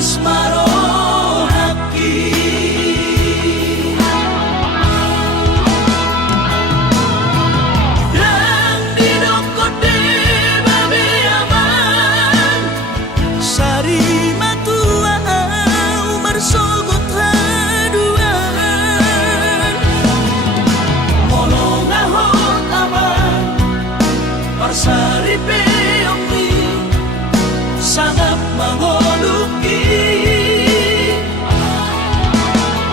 asmaro haki dan didokote babe aman sari matua umar sogot haduan molong ahot aman parsari peongi sangat mengoluki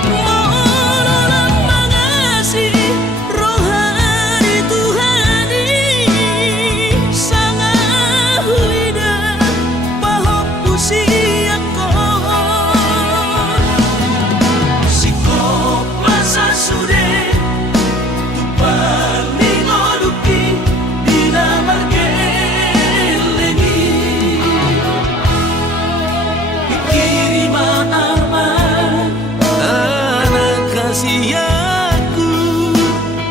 mohon mengasihi rohani Tuhani sangat huida bahop usiakon sikop masa sude tupan mengoluki dinamarke siaku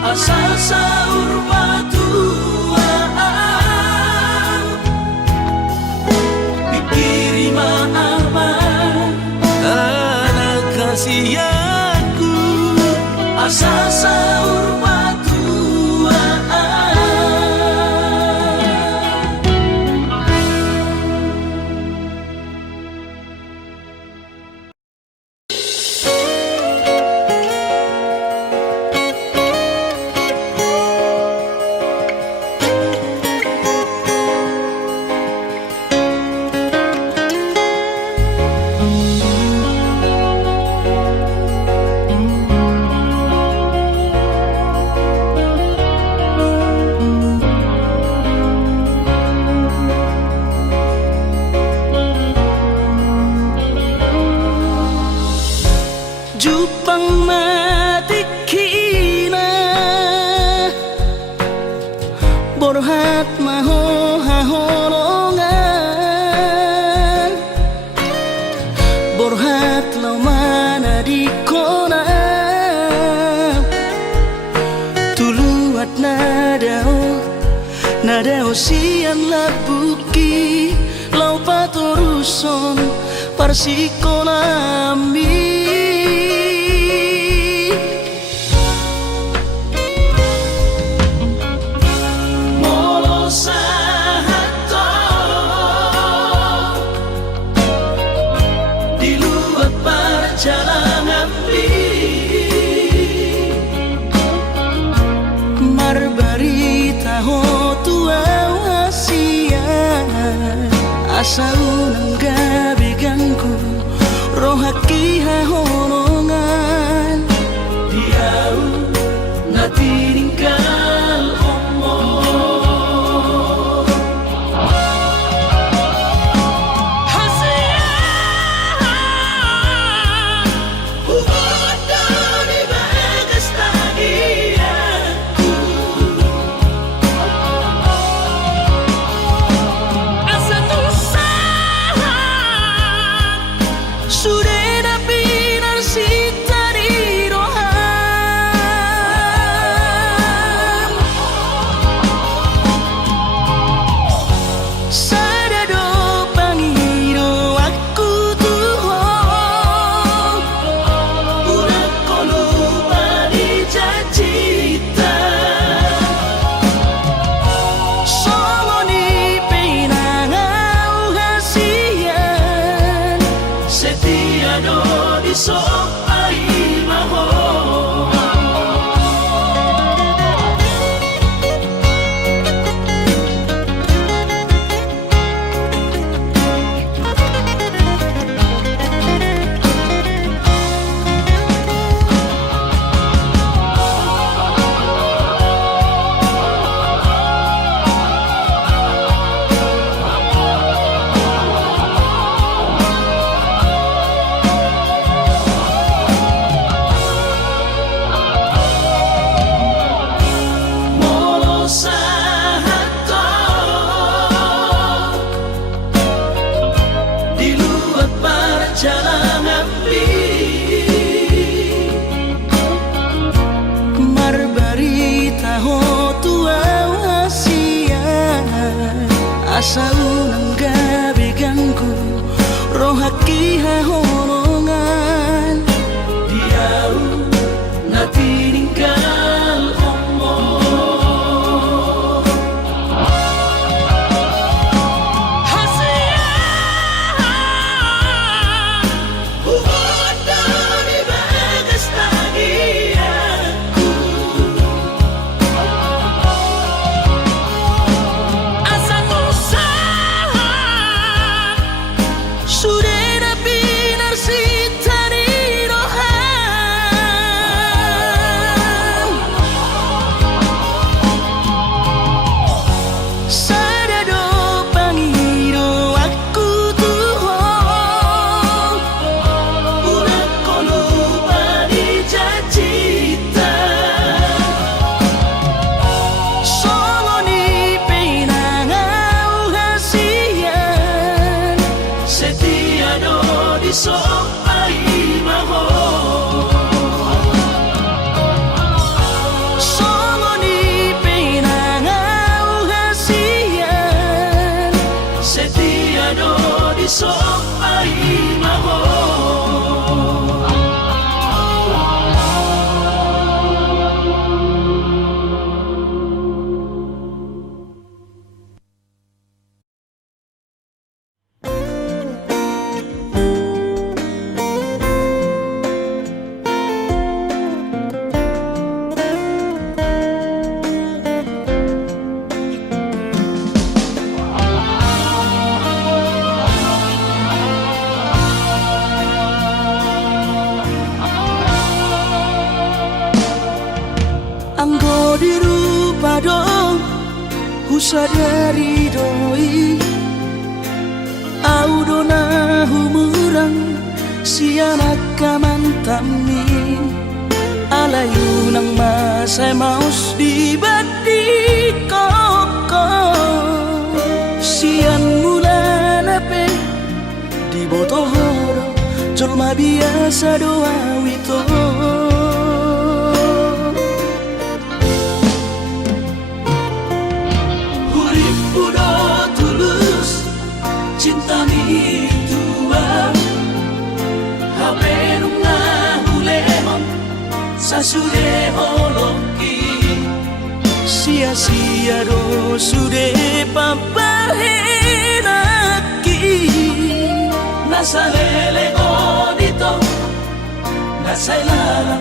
asal sahur batuan pikiri ma'aman anak kasihaku asal sahur batuan Jupang matikina borhat maho haholongan borhat laumana di kona tuluat nadao sian labuki lau patoruson parsikonami marbarita ho tua wasian asal nanggabiganku rohaki hahonongan diau natiningkal omong hasian hubot dari bagas tagianku asa tusahan sudah napinar sita di rohan sadado pangiro aku tuhong udah kolupa di cacita somoni pinangau hasian setiado di sopai maho asa unang gabiganku rohaki hahonongan Diau na tininggal mo Hasya Huwag na ibagas tagianku Asa usaha Sudah na pinarsita ni Rohan Sarado Panginoon aku Tuhan Udah ko lupa di cita Solo ni pinangau hasian Setia do di sopai maho Solo ni pinangau hasian Setia do di sopai maho Anggo dirupa dong Husadari doi Audona humurang Sianak kamantami Alayu nang masay maus di badi koko Sian mula nape Di botohoro Jolma biasa doa wito Udah tulus cinta mi tua Hape nunga hulemon Sasude holoki Sia-sia do sude papahenaki Nasa lele odito Nasa ilala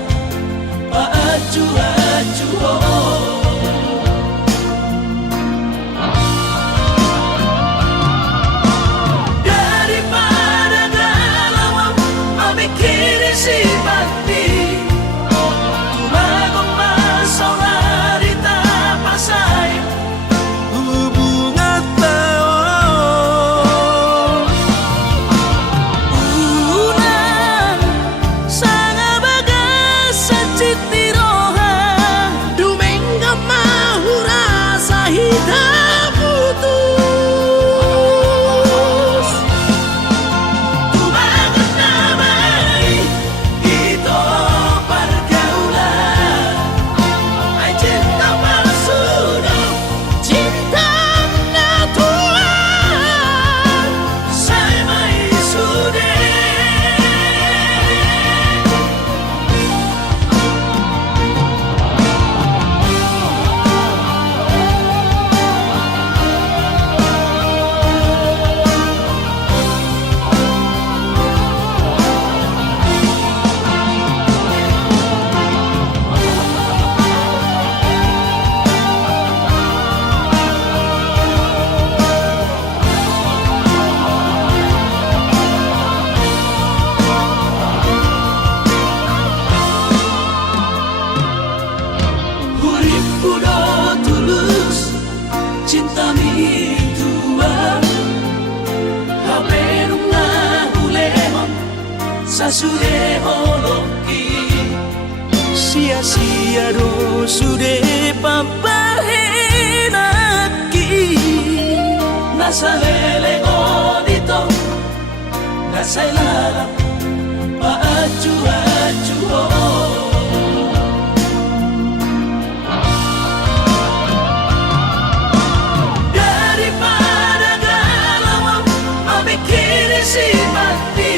Paaju-aju simpati Tumagong masaulari tapasay Hubungan taon Unang Sanga bagas sa citniroha Dumengga mahura sa hitam putus Tumagat na may Ito pergaulan Ay cinta palsudo Cinta natural Saya may sude Udah tulus cinta mi tua Hape nunga hulemon Sasude holoki Sia-sia do sude papahenaki Nasa lele odito Nasa ilala Paaju-aju Daripada galau, ambil kiri simpati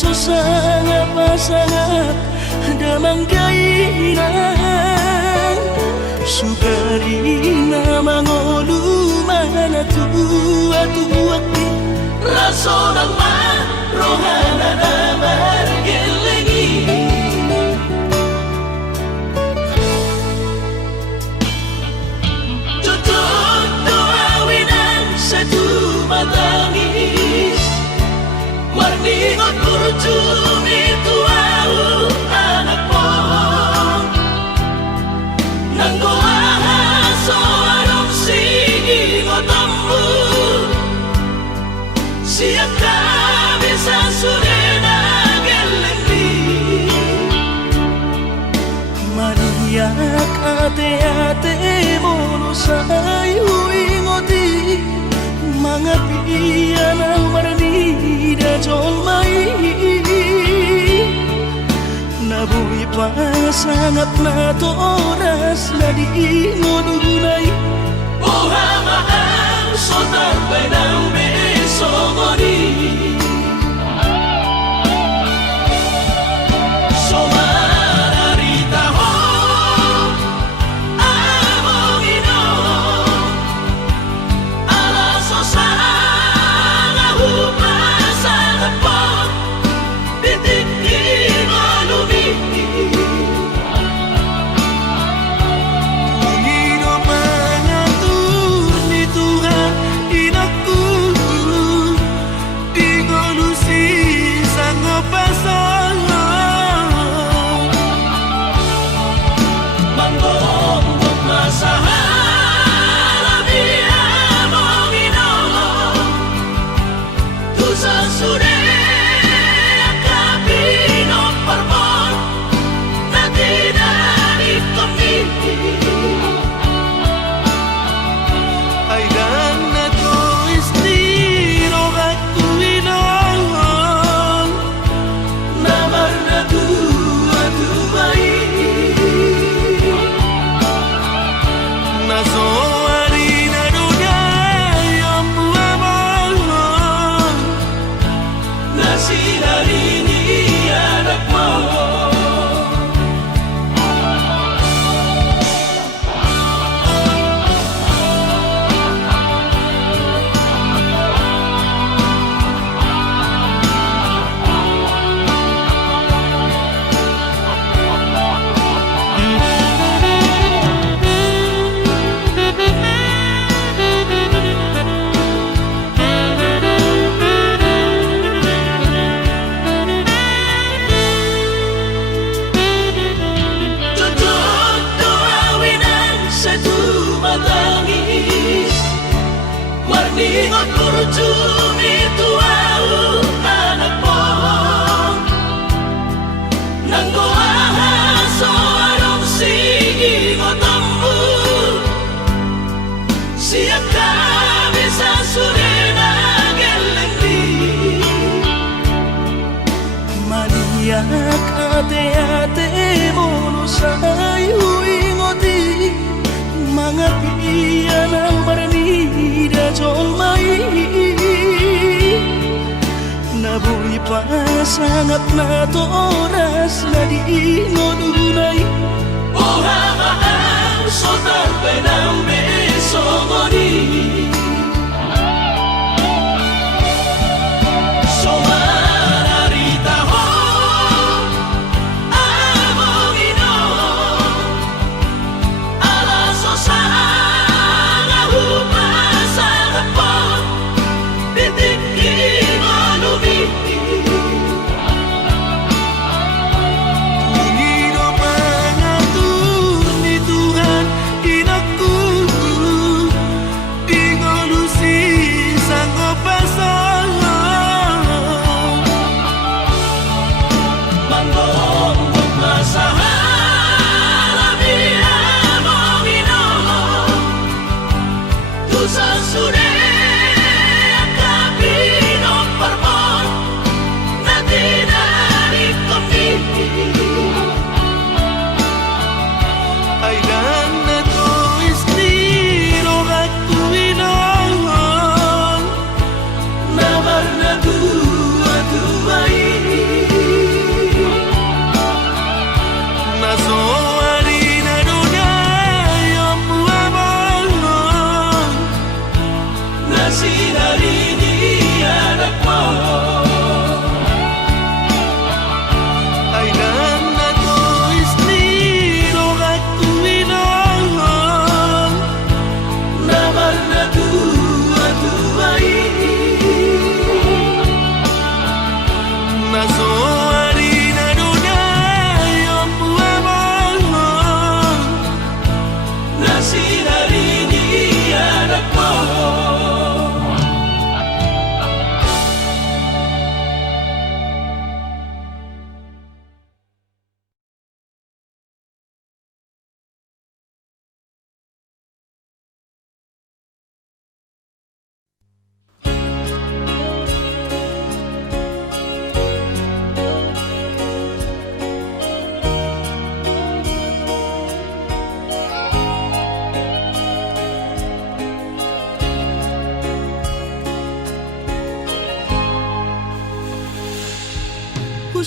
sosanga pasangap damang kainan sugarina mangolu mana tua-tuaki raso ng rohana na margelengi tutup doawinan sa tumatangis marningot kurtumi tuau anak mo nang goahaso anong sige mo tambu siap kami sa surena gelengdi mariak ate-ate mo sa'yo ingoti mga piyan ang maranida jolmai nabuhi pa sangat na to oras na di ngununay buhama ang sotar pa ng beso mo di somararita ho among ino alaso sa marningot kurtumi tuau anak mo nang goahaso anong sige mo tambu siap kami sa surena gelengdi maniak ate-ate mo sa'yo ingoti mga piyan ang maranida jolmai nabuhi pa sangat na to oras na di ngununay buhama ang sotar pa ng beso mo di somararita ho among ino alaso sa Tuhan inaku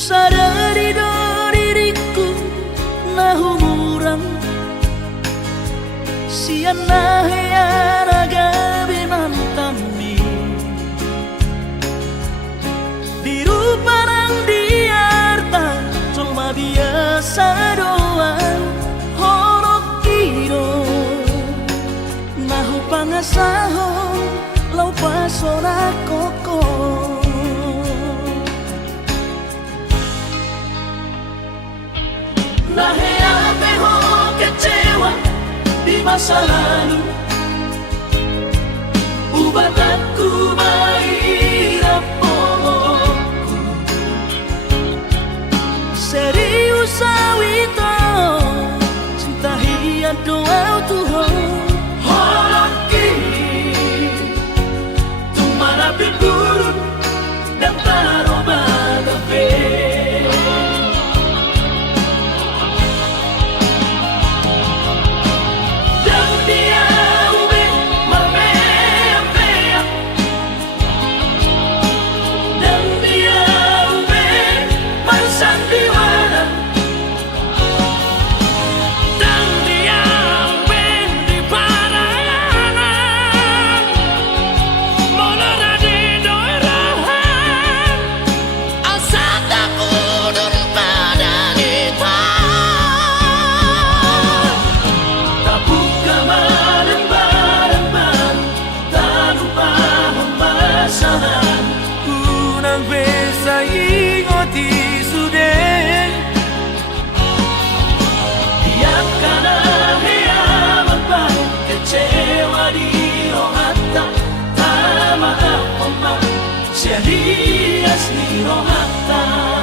sadari do diriku nahu murang siana heyara gabi mantami biru parang diarta cuma biasa doang horok kiro nahu pangasahon lau pasora koko nahe ape ho kecewa di masa lalu ubat aku mahirap pomoku serius awito cinta hian doa Tuhan holoki tumara pingguru dan taroba gabe Dias ni rohata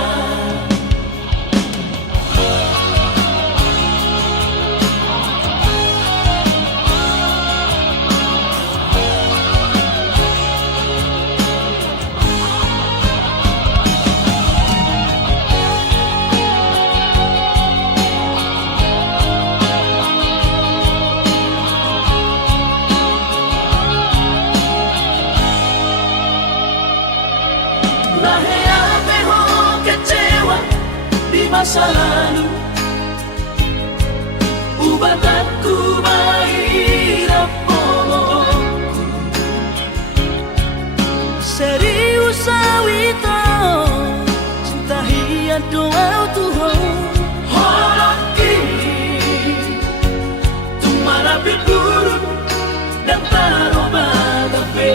masa lalu ubat aku mahirap pomoku serius awito cinta hian doa Tuhan holoki tumara pingguru dan taroba gabe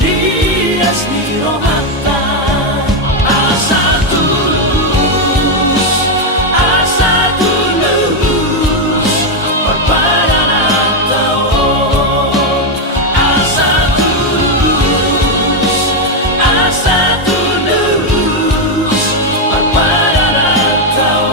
Dias ni rohata asa tulus perpadangan tao asa tulus perpadangan tao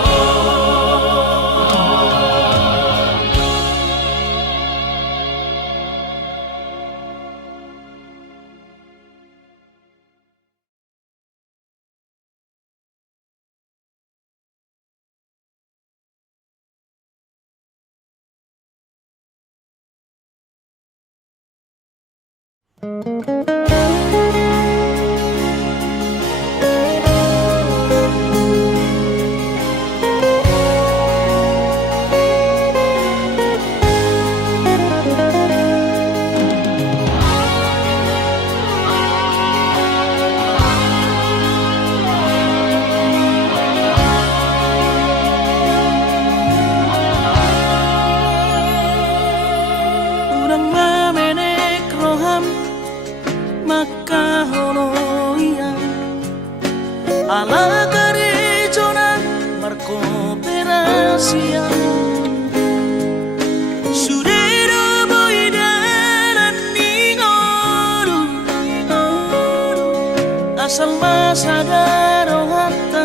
sadaro hatta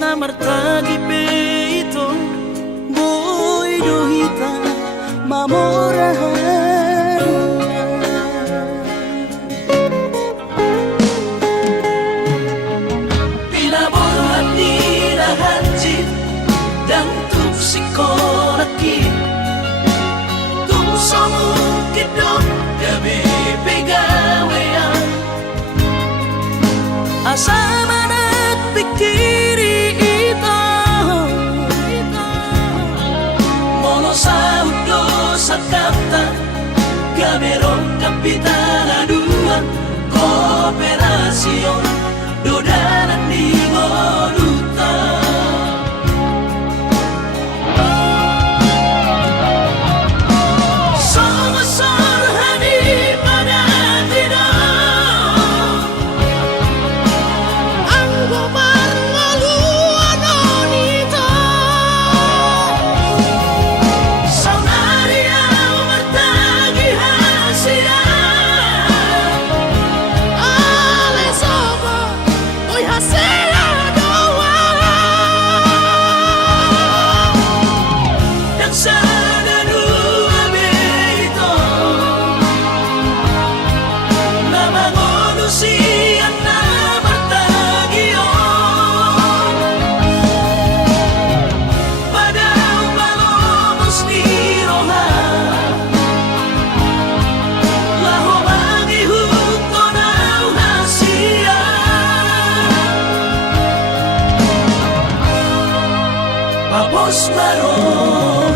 na martagi peito boy dohita mamorahan pinaborhat ni rahanjit dan tupsikoraki tumsomu kidok gabi pegawean asama nagpikiri ito mono sa udo sa kapta gamerong kapitana dua kooperasyon dodanan di moduta Papos marong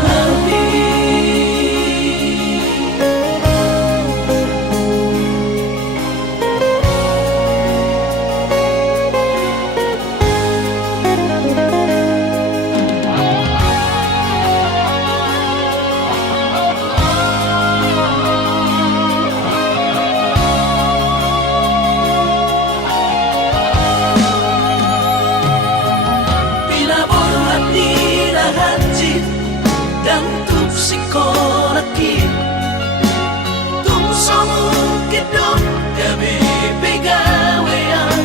hati dan tupsikoraki tumsomu kidok gabi pegawean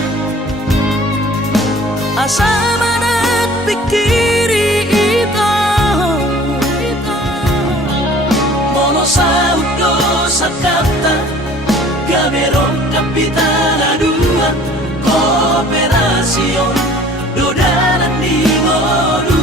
asama nagpikiri ito mono sa udo sa kapta gamerong kapitana dua kooperasyon dodanan di moduta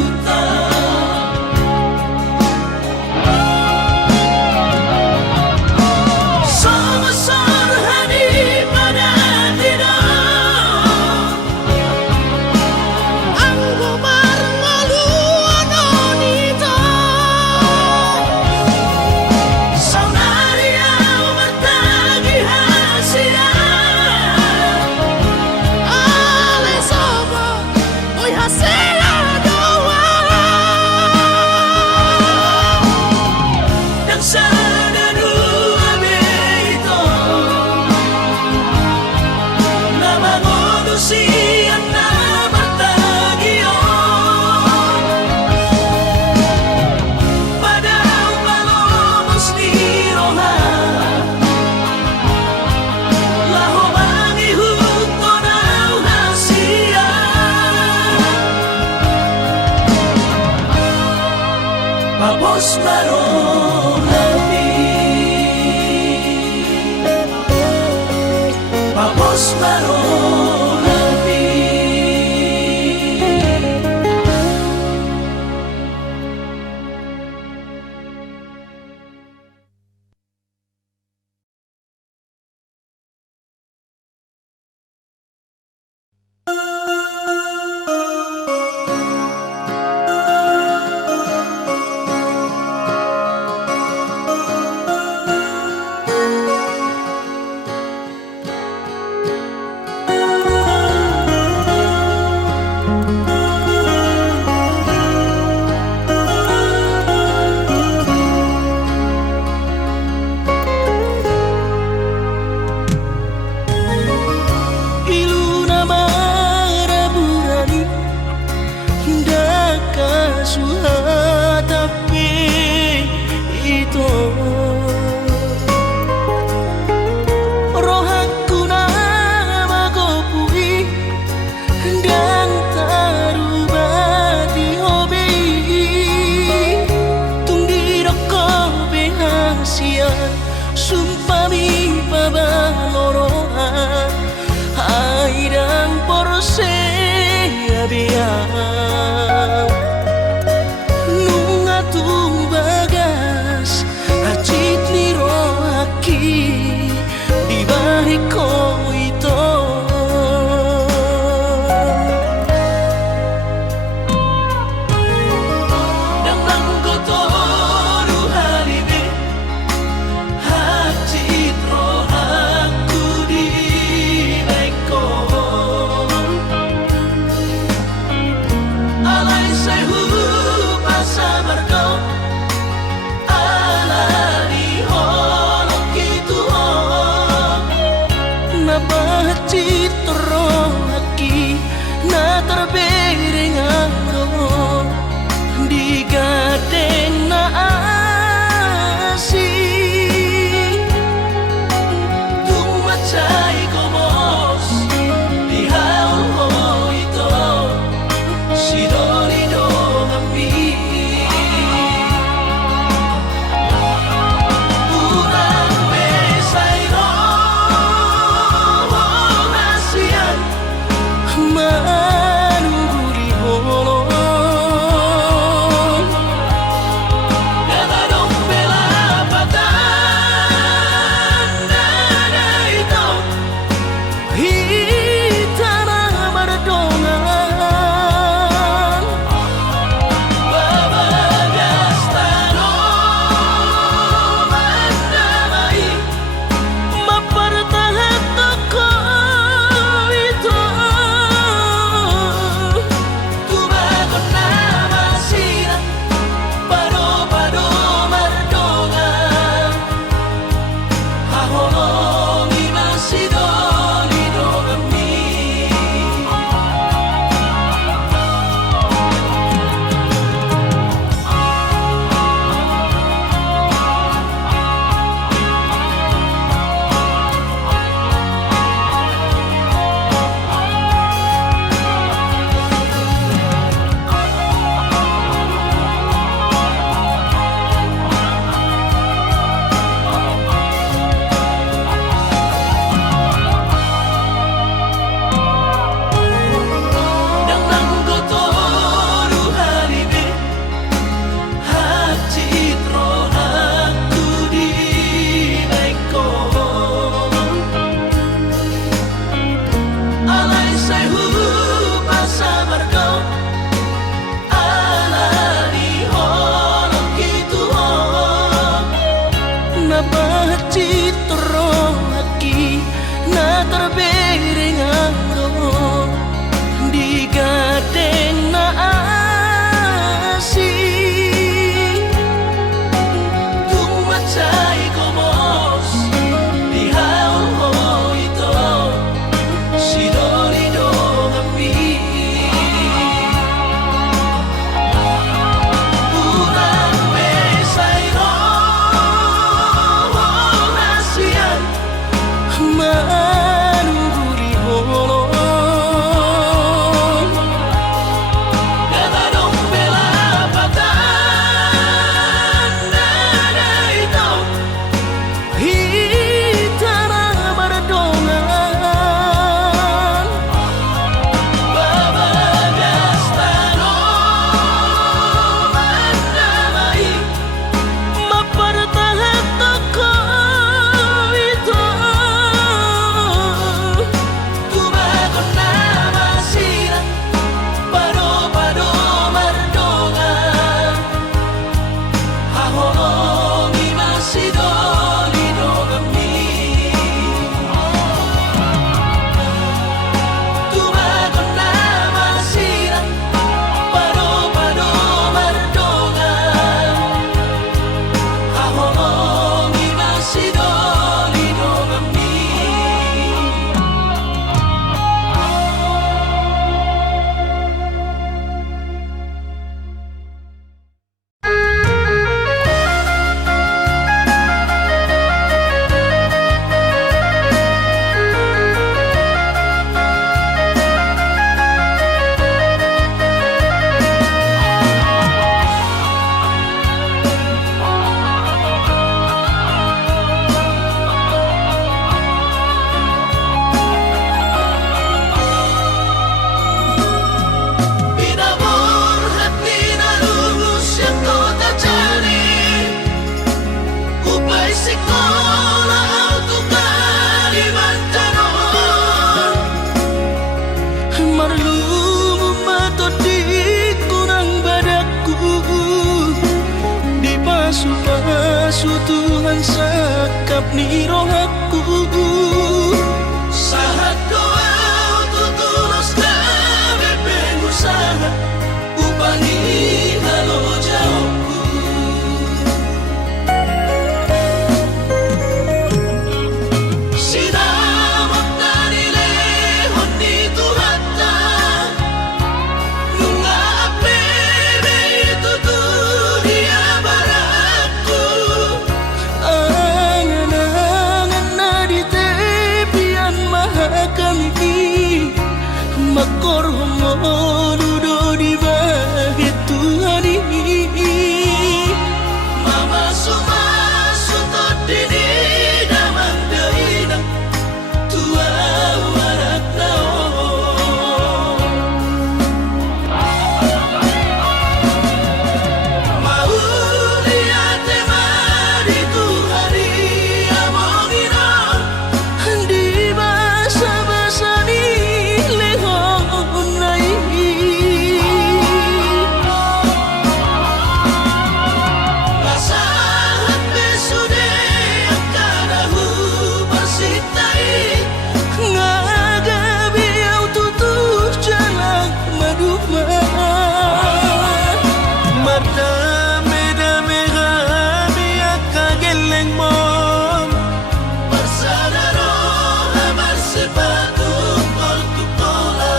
Papos marong hati Papos marong hati pasu-pasu Tuhan sakap ni rohaku sahat doa tutulus kami pengusaha upangi halo jawabku sinamot na nilehon ni Tuhata nung aapebe tutulia barakku angan-angan na di tepian mahakami makorhong dudo di bahit Tuhani mama sumasutod dini damang daina tua warak na mauli ate mari Tuhani amongina di basa-basa ni lehon nai lasahat besude akadahu bersitai ngagabi au tutuh jalan maduma Mardame-dame kami akageleng mon Bersadaro hamar sepatu tol tutola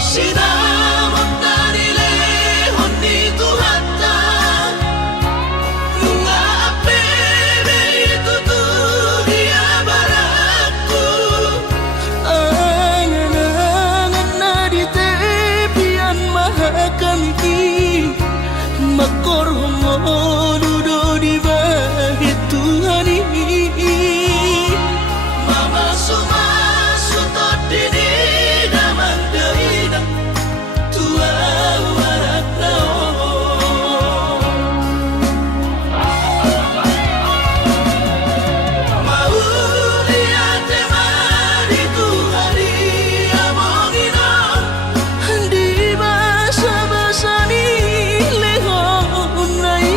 sinamot na nilehon ni Tuhata nung aapebe tutulia barakku angan-angan na di tepian mahakami makorhong dudo di bahit Tuhani mama sumasutod dini damang daina tua warak na mauli ate mari Tuhani amongina di basa-basa ni lehon nai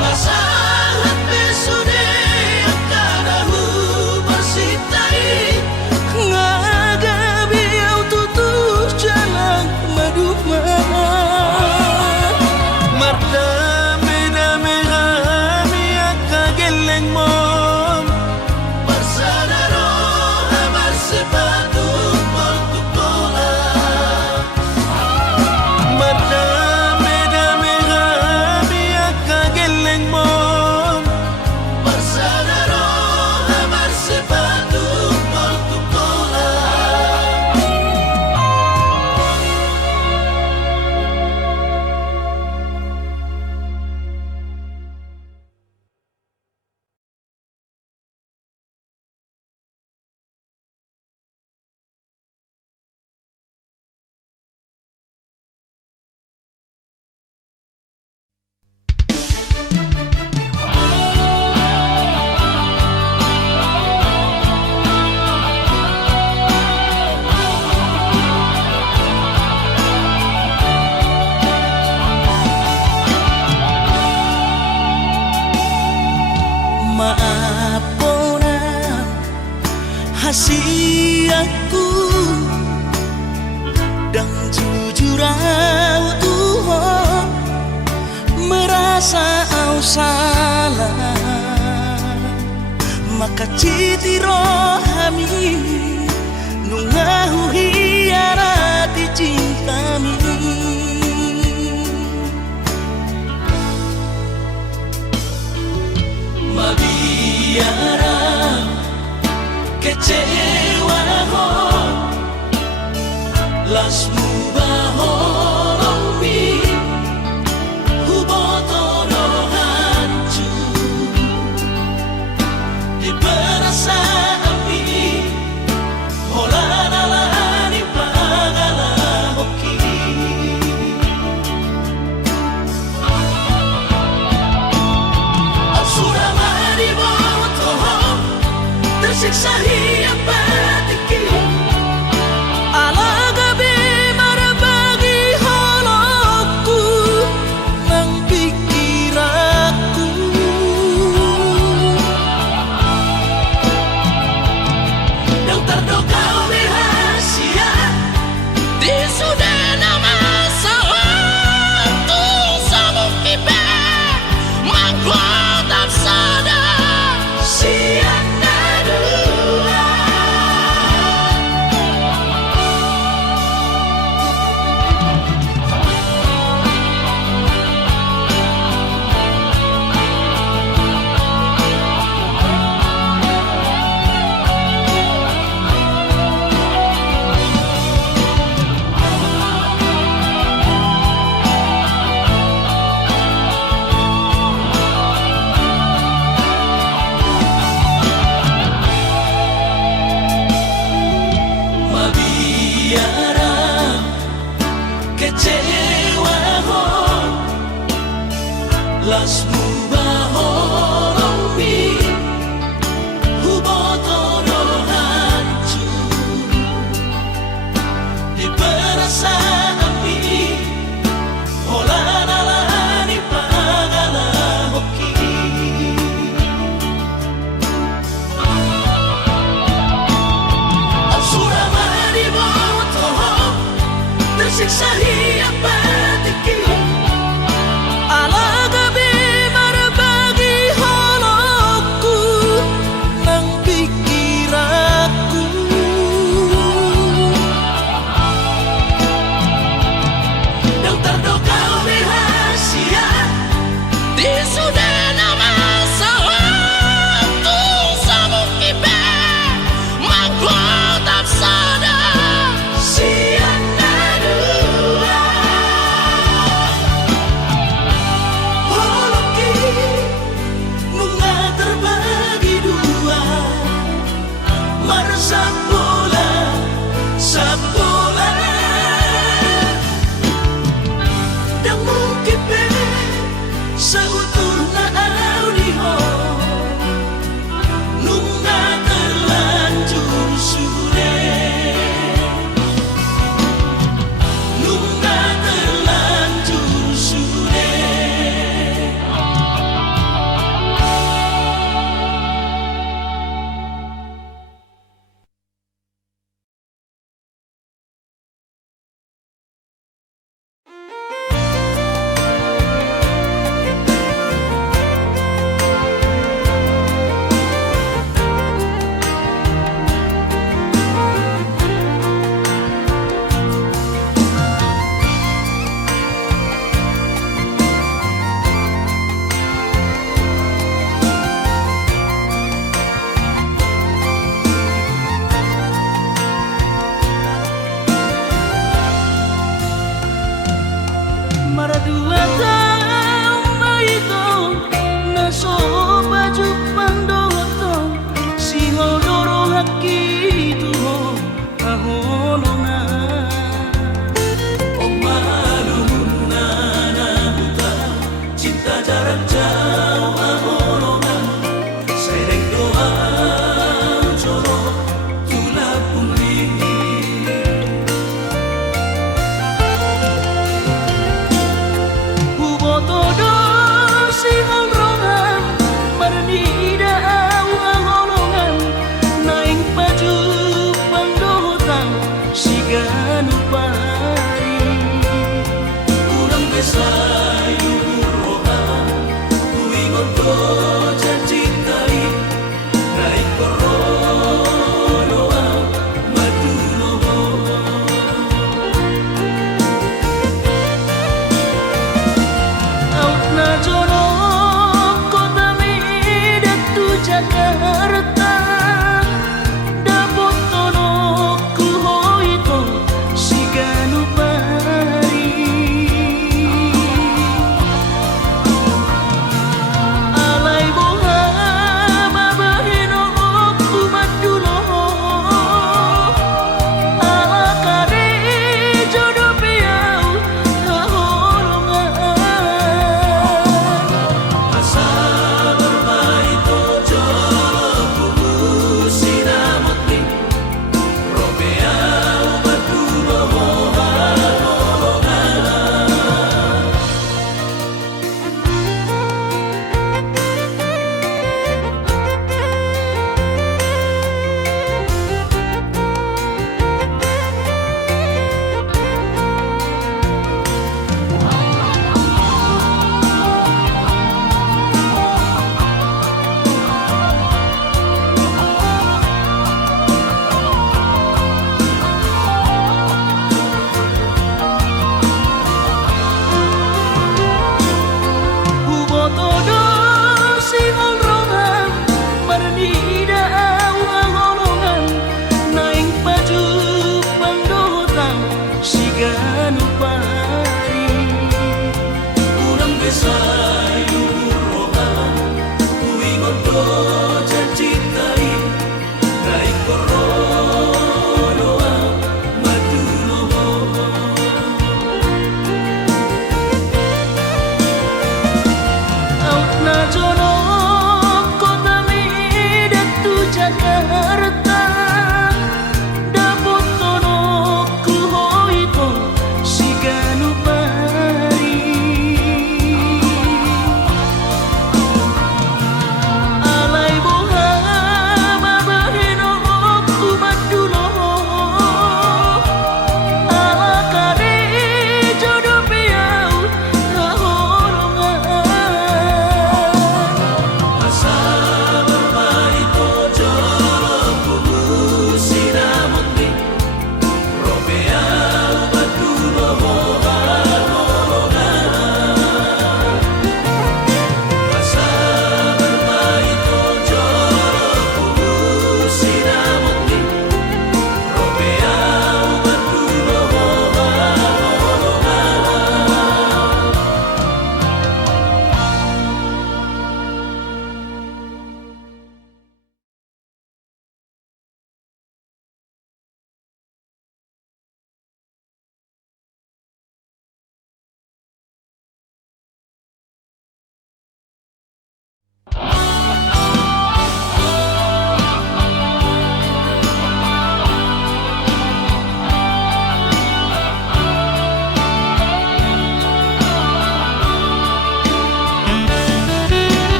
lasahat besude akadahu bersitai ngagabi au tutuh jalan maduma Mardame-dame kami akageleng mon Bersadaro hamar sepatu tol tutola Mardame-dame kami akageleng mon Bersadaro hamar sepatu tol tutola maapona hasiatku dan jujur au Tuhan merasa au salah maka citi rohami nungahu hiarati cintami mabiara kecewa ho las mubah Tersiksa hiap batiki ala gabi berbagi holoku nang pikiraku yang terdoka rahasia di sudah nama sewaktu sabuk kibe mangkotap sadar siang.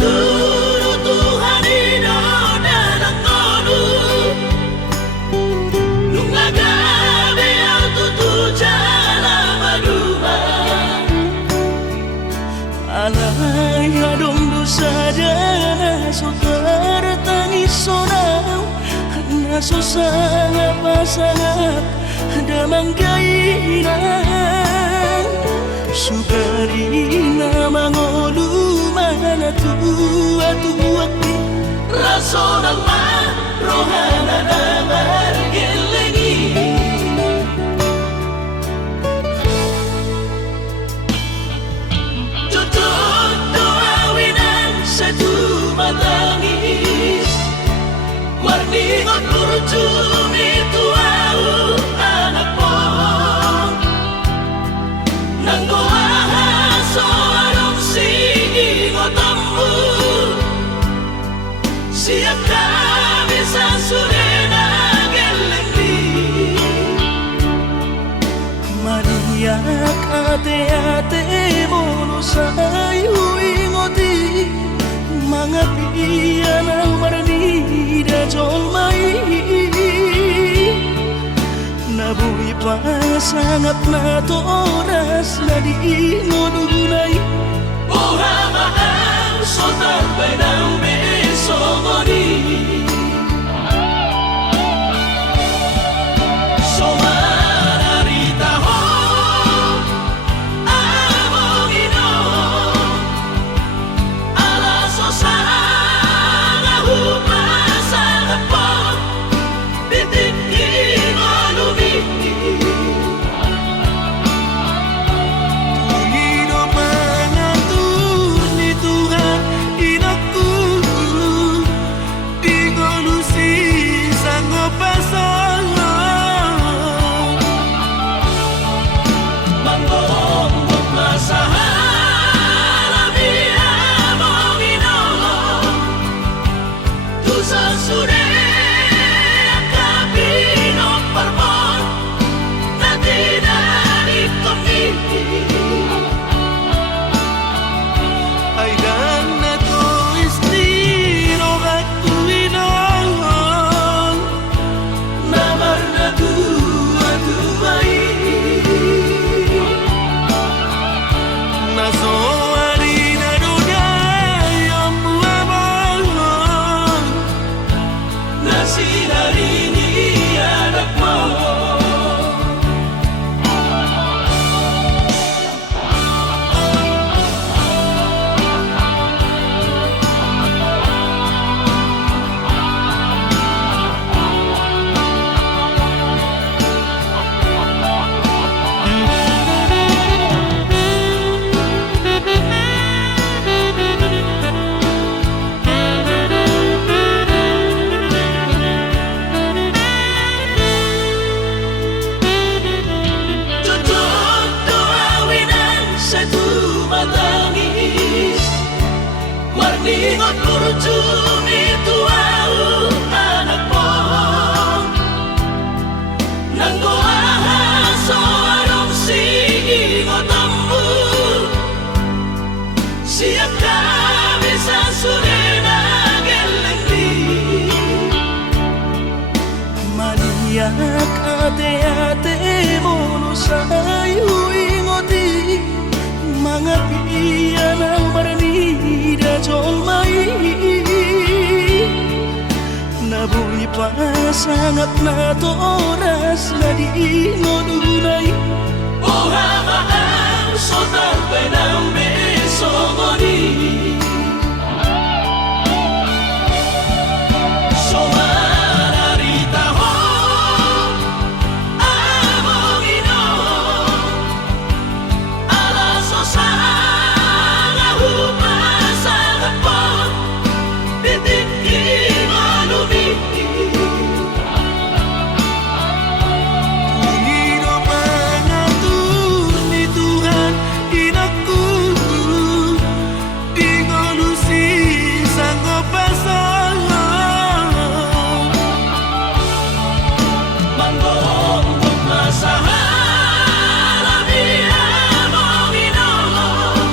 turutuhan ino dalang kono nung agabi ang tutuja na maduma alay adong dosa dana sotar tangis sonaw nasusanga pasangap damang kainan sukari na mangoluman at tuwa-tuwak raso ng marohana na margelengi tutut doawinan sa tumatangis warningot kurcumi tuau anak mo nang goahaso anong singotamu siap kami sa surena gelengdi maniak ate-ate mo sayo ingoti mga piyan ang maranida jolmai nabuhi pa sangat na to oras na di ngununay buha mahal sotar benang besogoni somararita ho among ino alaso sana hupa sana po bitin inolumi Panginoon mangatur ni Tuhan inaku di ngolusi sanggup pasang manggong masalah biya mong inolong dosa sudah kabino parmon na dinarip kami ay dan na to istiro aku inolong namar na tuwa-tuwai nasoari na dudayang buamon nasinari ni anak mo tutut doawinan sa tumatangis warningot kurcumi tuau anak mo nang goahaso anong singotamu siap kami sa surena gelengdi maniak ate-ate mo sayo ingoti mga piyan ang maranida jolmai nabuhi pa sangat na to oras na di ngununay buha mahal sotar benang besogoni somararita ho among ino alaso sana hupa sana po bitin inolumi Panginoon mangatur ni Tuhan inaku di ngolusi sanggup pasang manggong masalah biya mong inolong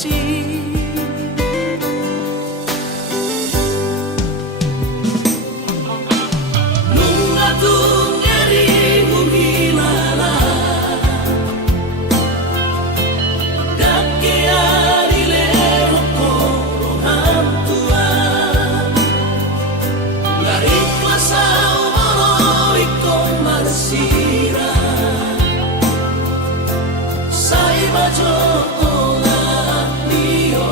suci. Nung atung ngeri humilala dake arile hokoro hamtua la ikhlas au iko marsira sai bajo ola nio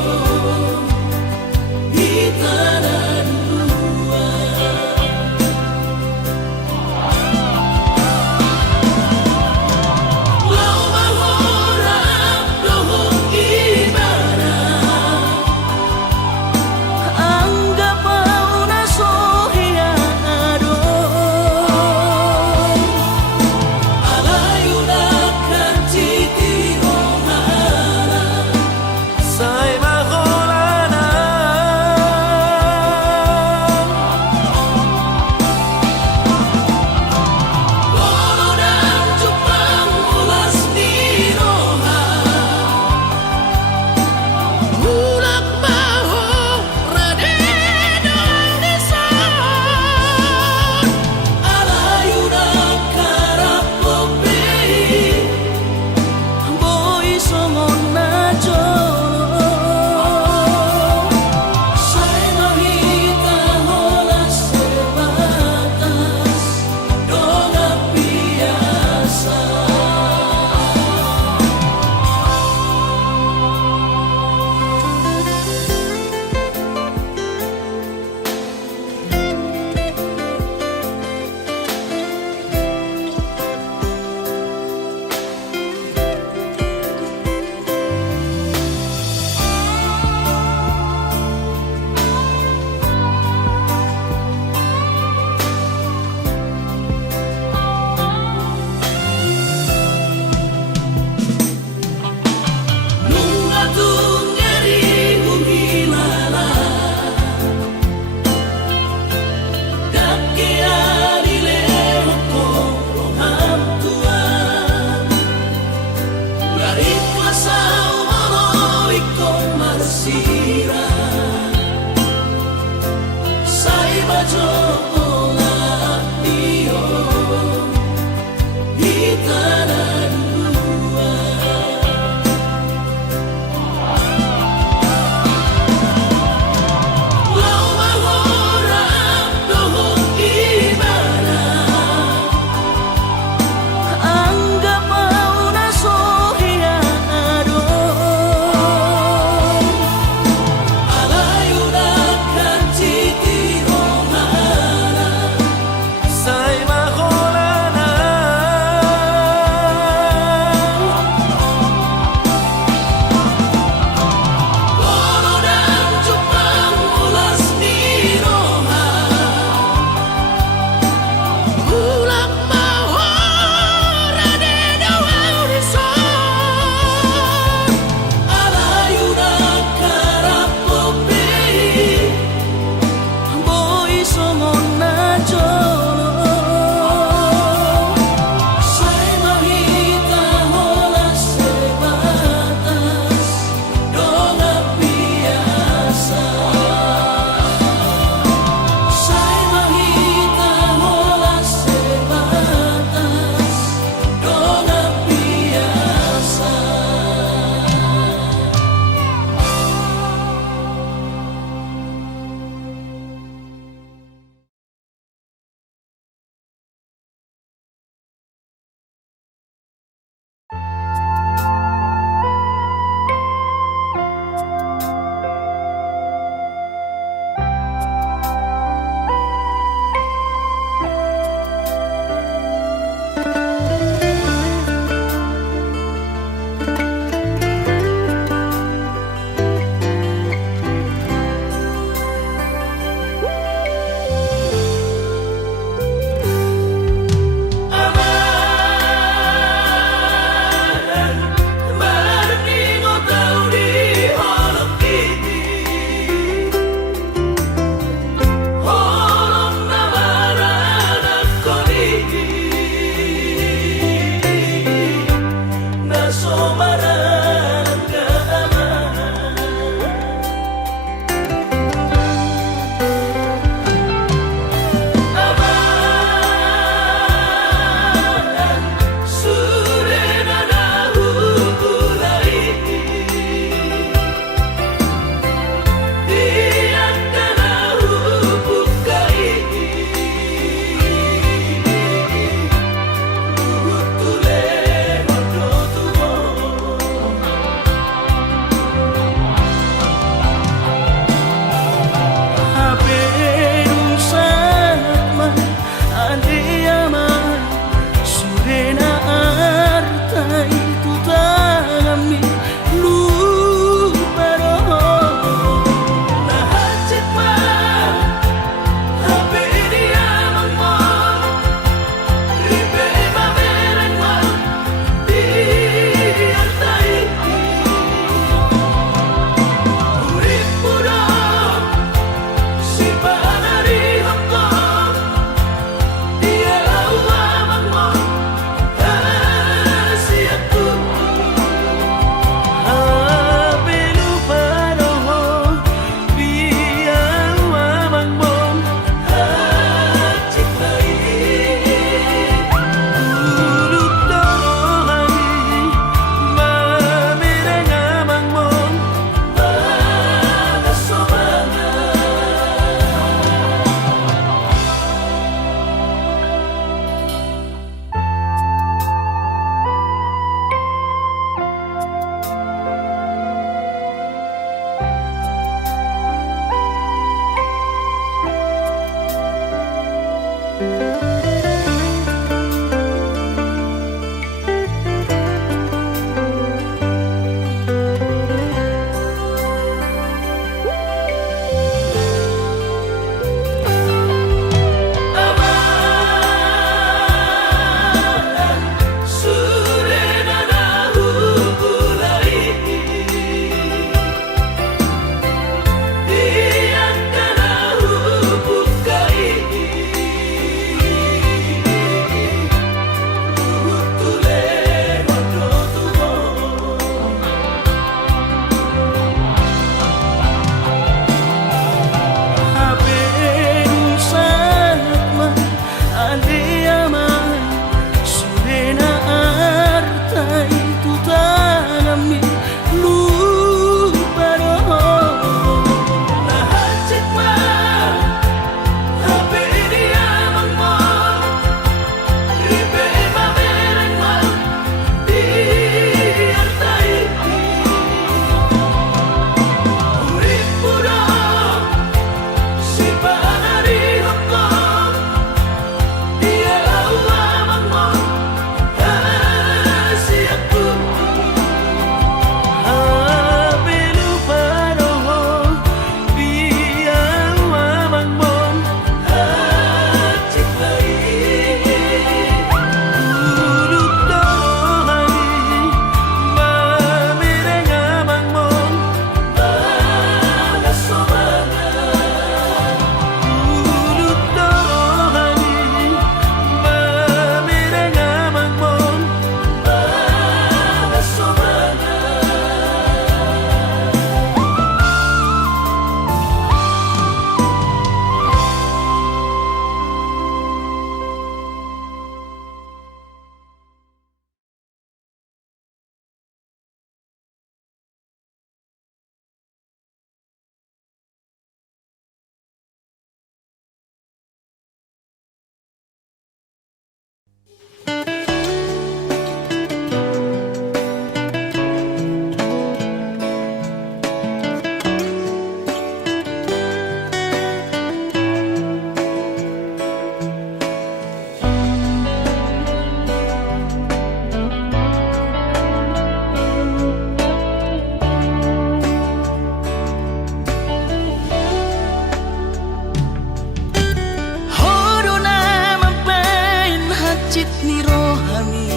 cit ni rohani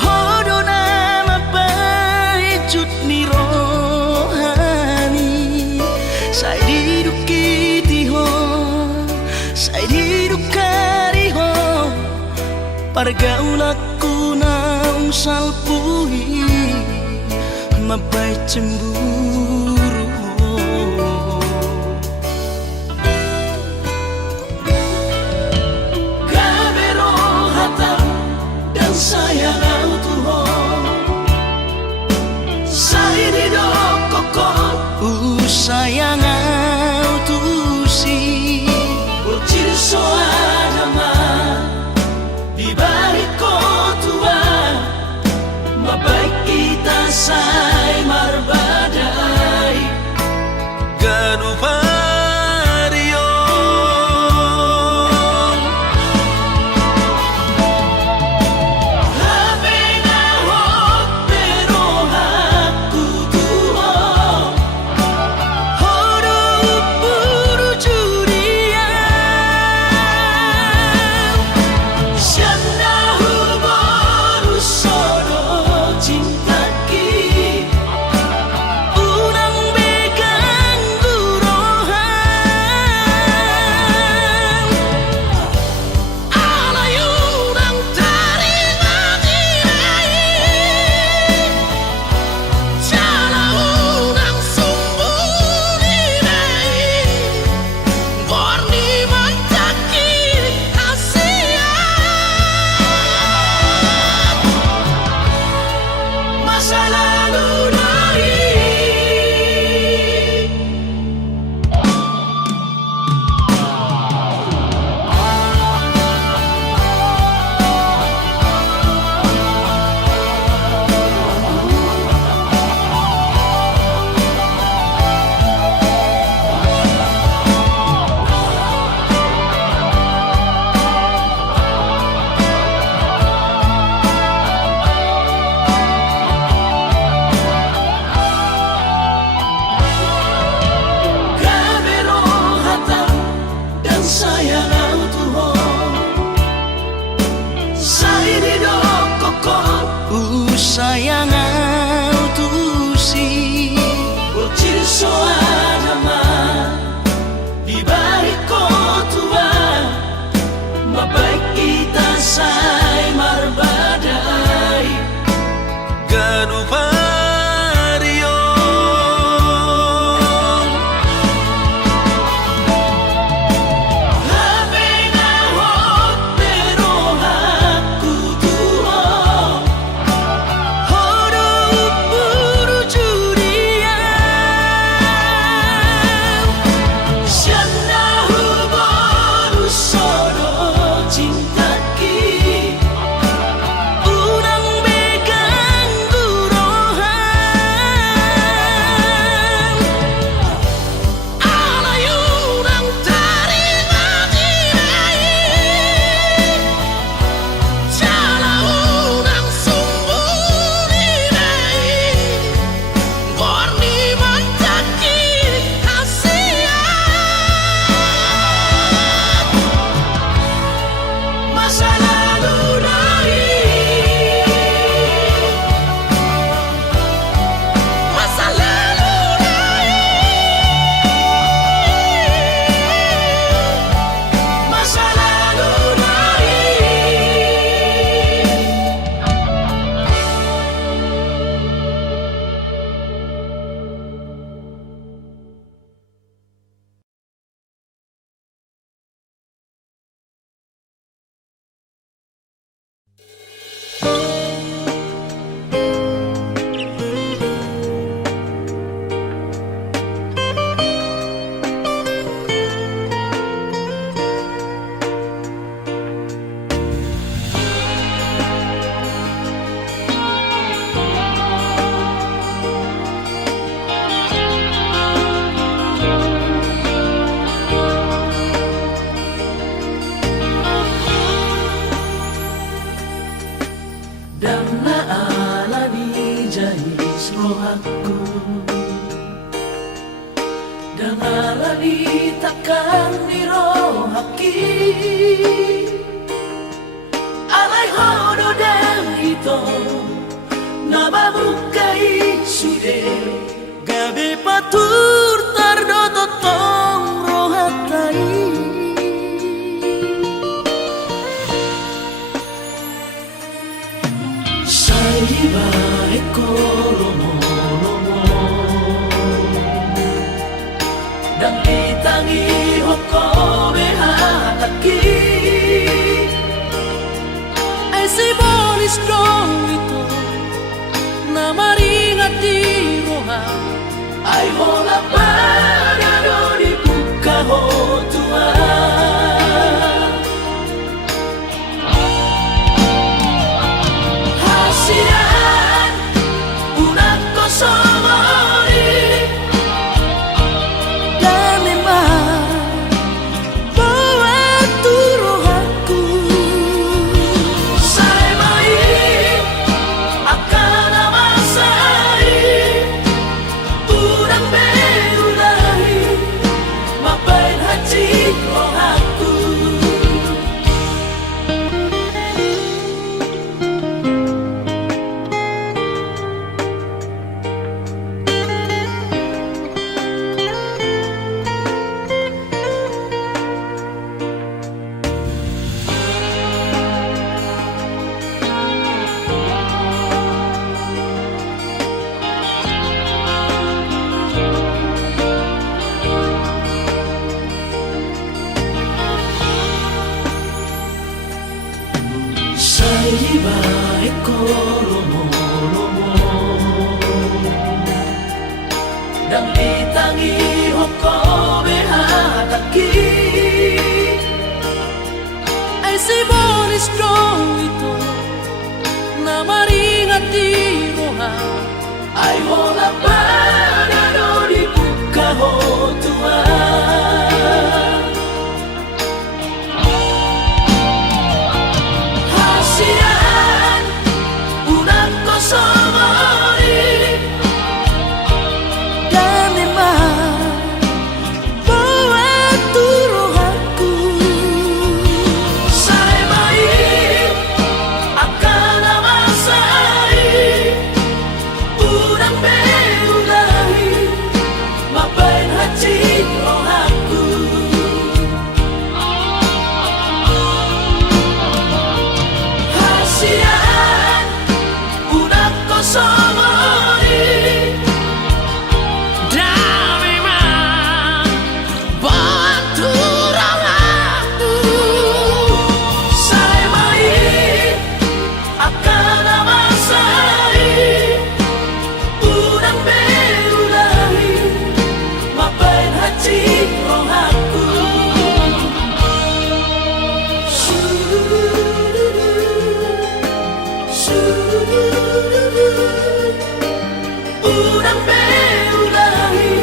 hodona mapai cut ni rohani sai di dukiti ho sai di dukari ho pargaulaku naung salpuhi mapai cemburu gabero hatam dan sayang autuho sai di dokoko sayang autusi urcir soadama di balik kotua mabai kita sai marbadai ganu vario habena hot pero haku tuho hodo buru juria sianda huboru sodo cinta sayang autusi urcir soadama di balik kotua mabai kita sai marbadai ganu vario habena hot pero haku tuho rohaku dan alani takkan dirohaki batur tardototong rohatai Saiba ekolomo-lomo Dan ditangi hokobe hataki Ay si bolis dong ito Na maringat di roha Ay hola panado di buka hotua Hasiran unak kosongori Dan memang buat turuhanku Saya main akan amasai Urang beulahi mapain hati rohaku Saiba ekolomo-lomo Dan ditangi hokobe hataki Ay si bolis dong ito Na maringat di roha Ay hola panado di buka hotua Hasiran unak kosongori Dan memang buat turuhanku Saya main akan amasai Urang beulahi mapain hati rohaku Hasiran unak kosongori Dan memang buat turuhanku Saya main akan amasai Urang beulahi mapain hati rohaku Urang beulahi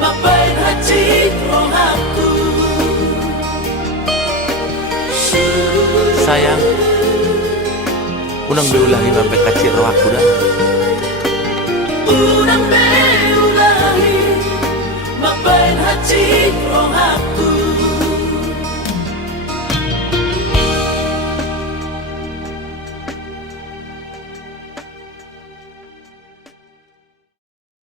mapain hati rohaku Sayang, unang beulahi mampir kacir rohaku dah. Urang beulahi